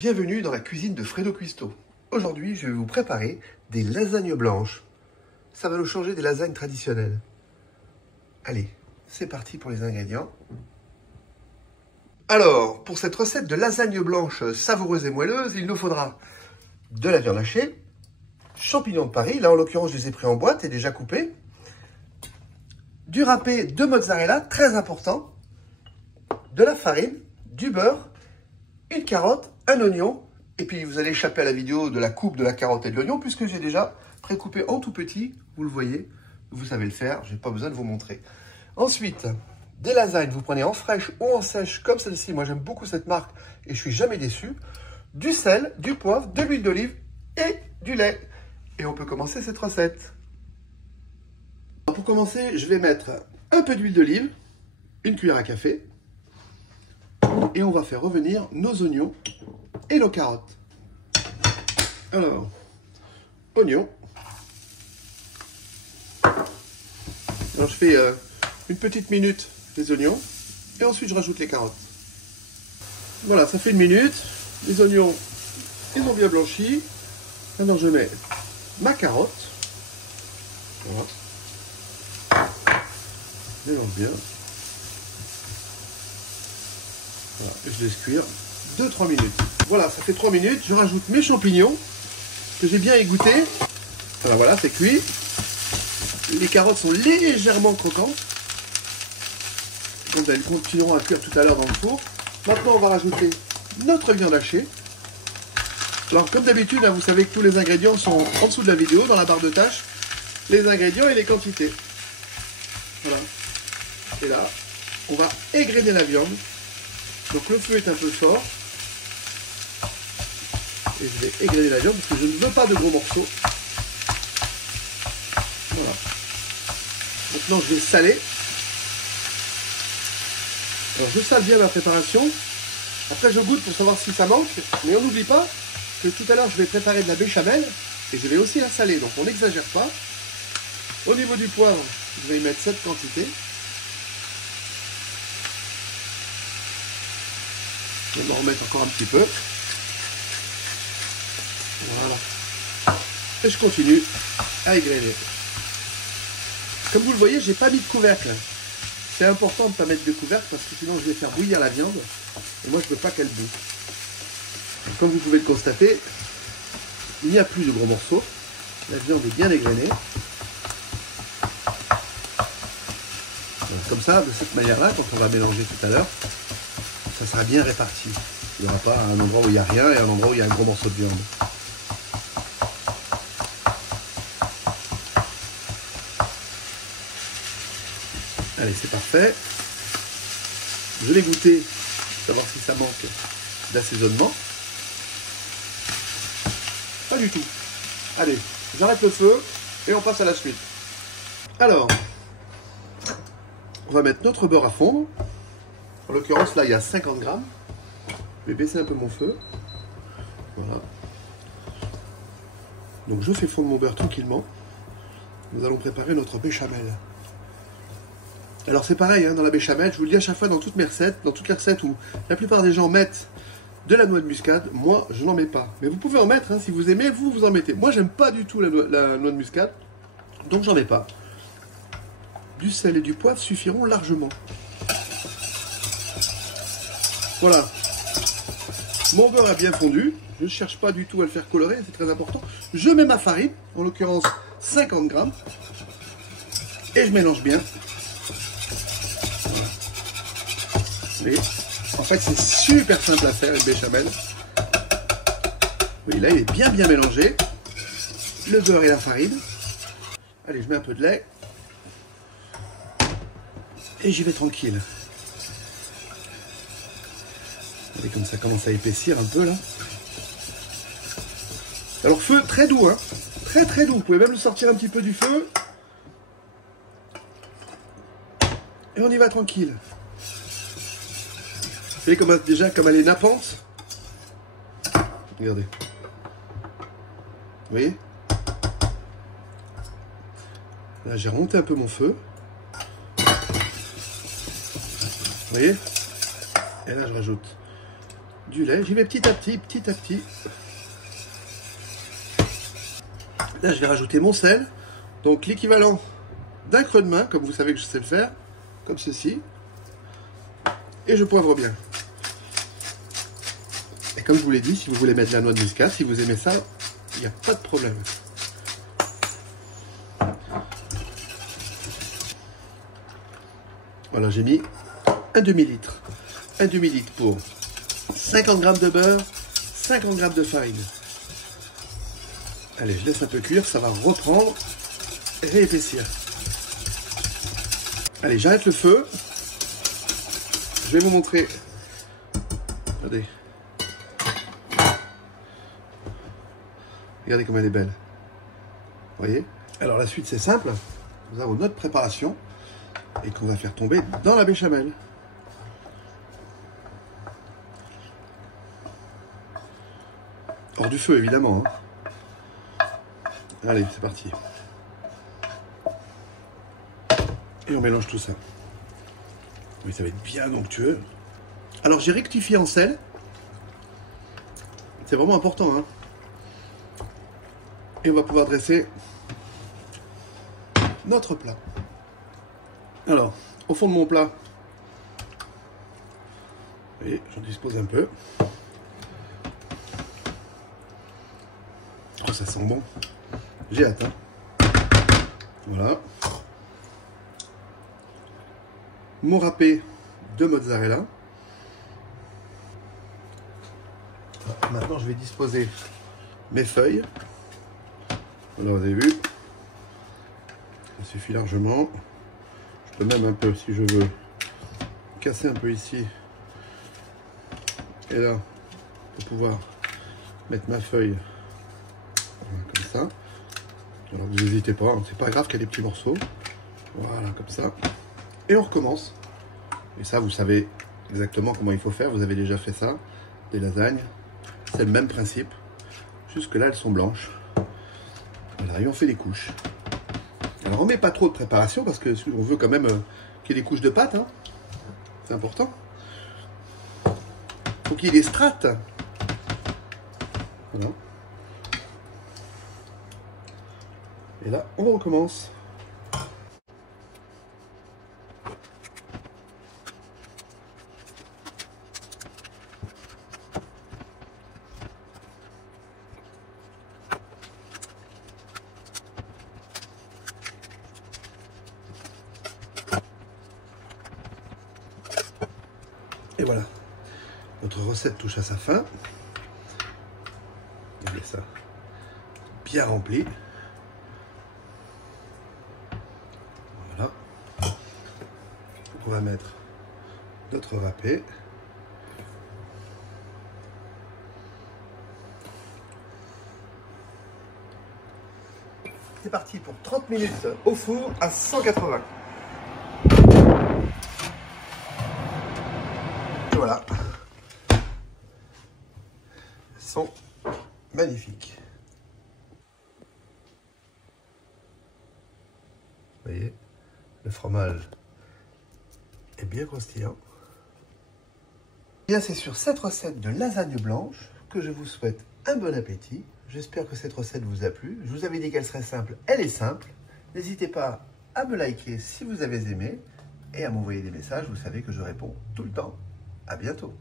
Bienvenue dans la cuisine de Fredo Cuisto. Aujourd'hui, je vais vous préparer des lasagnes blanches. Ça va nous changer des lasagnes traditionnelles. Allez, c'est parti pour les ingrédients. Alors, pour cette recette de lasagne blanche savoureuse et moelleuse, il nous faudra de la viande hachée, champignons de Paris, là en l'occurrence je les ai pris en boîte et déjà coupés, du râpé de mozzarella, très important, de la farine, du beurre, une carotte, un oignon, et puis vous allez échapper à la vidéo de la coupe de la carotte et de l'oignon, puisque j'ai déjà précoupé en tout petit, vous le voyez, vous savez le faire, je n'ai pas besoin de vous montrer. Ensuite, des lasagnes, vous prenez en fraîche ou en sèche, comme celle-ci, moi j'aime beaucoup cette marque, et je suis jamais déçu, du sel, du poivre, de l'huile d'olive et du lait. Et on peut commencer cette recette. Pour commencer, je vais mettre un peu d'huile d'olive, une cuillère à café, et on va faire revenir nos oignons et nos carottes. Alors, oignons. Alors je fais une petite minute les oignons et ensuite je rajoute les carottes. Voilà, ça fait une minute. Les oignons, ils ont bien blanchi. Maintenant je mets ma carotte. Voilà. Je mélange bien. Voilà, et je laisse cuire 2-3 minutes. Voilà, ça fait 3 minutes. Je rajoute mes champignons que j'ai bien égouttés. Voilà, c'est cuit. Les carottes sont légèrement croquantes. Donc elles continueront à cuire tout à l'heure dans le four. Maintenant, on va rajouter notre viande hachée. Alors, comme d'habitude, vous savez que tous les ingrédients sont en dessous de la vidéo, dans la barre de tâches. Les ingrédients et les quantités. Voilà. Et là, on va égrener la viande. Donc le feu est un peu fort. Et je vais égrener la viande parce que je ne veux pas de gros morceaux. Voilà. Maintenant je vais saler. Alors je sale bien ma préparation. Après je goûte pour savoir si ça manque. Mais on n'oublie pas que tout à l'heure je vais préparer de la béchamel. Et je vais aussi la saler. Donc on n'exagère pas. Au niveau du poivre, je vais y mettre cette quantité. Je vais m'en remettre encore un petit peu. Voilà. Et je continue à égrener. Comme vous le voyez, j'ai pas mis de couvercle. C'est important de ne pas mettre de couvercle parce que sinon je vais faire bouillir la viande. Et moi je ne veux pas qu'elle bouille. Comme vous pouvez le constater, il n'y a plus de gros morceaux. La viande est bien égrenée. Donc, comme ça, de cette manière-là, quand on va mélanger tout à l'heure, ça sera bien réparti. Il n'y aura pas un endroit où il n'y a rien et un endroit où il y a un gros morceau de viande. Allez, c'est parfait. Je vais goûter, savoir si ça manque d'assaisonnement. Pas du tout. Allez, j'arrête le feu et on passe à la suite. Alors, on va mettre notre beurre à fondre. En l'occurrence, là, il y a 50 grammes. Je vais baisser un peu mon feu. Voilà. Donc, je fais fondre mon beurre tranquillement. Nous allons préparer notre béchamel. Alors, c'est pareil, dans la béchamel, je vous le dis à chaque fois dans toutes mes recettes, dans toutes les recettes où la plupart des gens mettent de la noix de muscade, moi, je n'en mets pas. Mais vous pouvez en mettre, si vous aimez, vous en mettez. Moi, j'aime pas du tout la noix de muscade, donc j'en mets pas. Du sel et du poivre suffiront largement. Voilà, mon beurre a bien fondu, je ne cherche pas du tout à le faire colorer, c'est très important. Je mets ma farine, en l'occurrence 50 grammes, et je mélange bien. Voilà. Et en fait c'est super simple à faire, le béchamel. Oui, là il est bien mélangé, le beurre et la farine. Allez, je mets un peu de lait, et j'y vais tranquille. Et comme ça commence à épaissir un peu là. Alors feu très doux, très doux. Vous pouvez même le sortir un petit peu du feu. Et on y va tranquille. Vous voyez comme, déjà comme elle est nappante. Regardez. Vous voyez? Là j'ai remonté un peu mon feu. Vous voyez? Et là je rajoute du lait. J'y vais petit à petit, petit à petit. Là, je vais rajouter mon sel. Donc, l'équivalent d'un creux de main, comme vous savez que je sais le faire, comme ceci. Et je poivre bien. Et comme je vous l'ai dit, si vous voulez mettre la noix de muscade, si vous aimez ça, il n'y a pas de problème. Voilà, j'ai mis un demi-litre. Un demi-litre pour 50 g de beurre, 50 g de farine. Allez, je laisse un peu cuire, ça va reprendre et réépaissir. Allez, j'arrête le feu. Je vais vous montrer. Regardez. Regardez comme elle est belle. Vous voyez? Alors la suite c'est simple. Nous avons notre préparation et qu'on va faire tomber dans la béchamel. Hors du feu évidemment. Allez, c'est parti. Et on mélange tout ça. Oui, ça va être bien onctueux. Alors j'ai rectifié en sel. C'est vraiment important. Hein. Et on va pouvoir dresser notre plat. Alors, au fond de mon plat, et j'en dispose un peu. Oh, ça sent bon. J'ai hâte. Hein. Voilà. Mon râpé de mozzarella. Maintenant, je vais disposer mes feuilles. Voilà, vous avez vu. Ça suffit largement. Je peux même un peu, si je veux, casser un peu ici. Et là, pour pouvoir mettre ma feuille comme ça. Alors vous n'hésitez pas, hein, c'est pas grave qu'il y ait des petits morceaux. Voilà, comme ça. Et on recommence. Et ça, vous savez exactement comment il faut faire. Vous avez déjà fait ça, des lasagnes. C'est le même principe. Jusque là, elles sont blanches. Voilà, et on fait des couches. Alors on met pas trop de préparation parce que on veut quand même qu'il y ait des couches de pâte. Hein. C'est important. Faut qu'il y ait des strates. Voilà. Et là, on recommence. Et voilà, notre recette touche à sa fin. Regardez ça, bien rempli. Voilà. On va mettre notre râpé. C'est parti pour 30 minutes au four à 180. Voilà, elles sont magnifiques. Vous voyez, le fromage est bien croustillant. Bien, c'est sur cette recette de lasagne blanche que je vous souhaite un bon appétit. J'espère que cette recette vous a plu. Je vous avais dit qu'elle serait simple, elle est simple. N'hésitez pas à me liker si vous avez aimé et à m'envoyer des messages. Vous savez que je réponds tout le temps. À bientôt.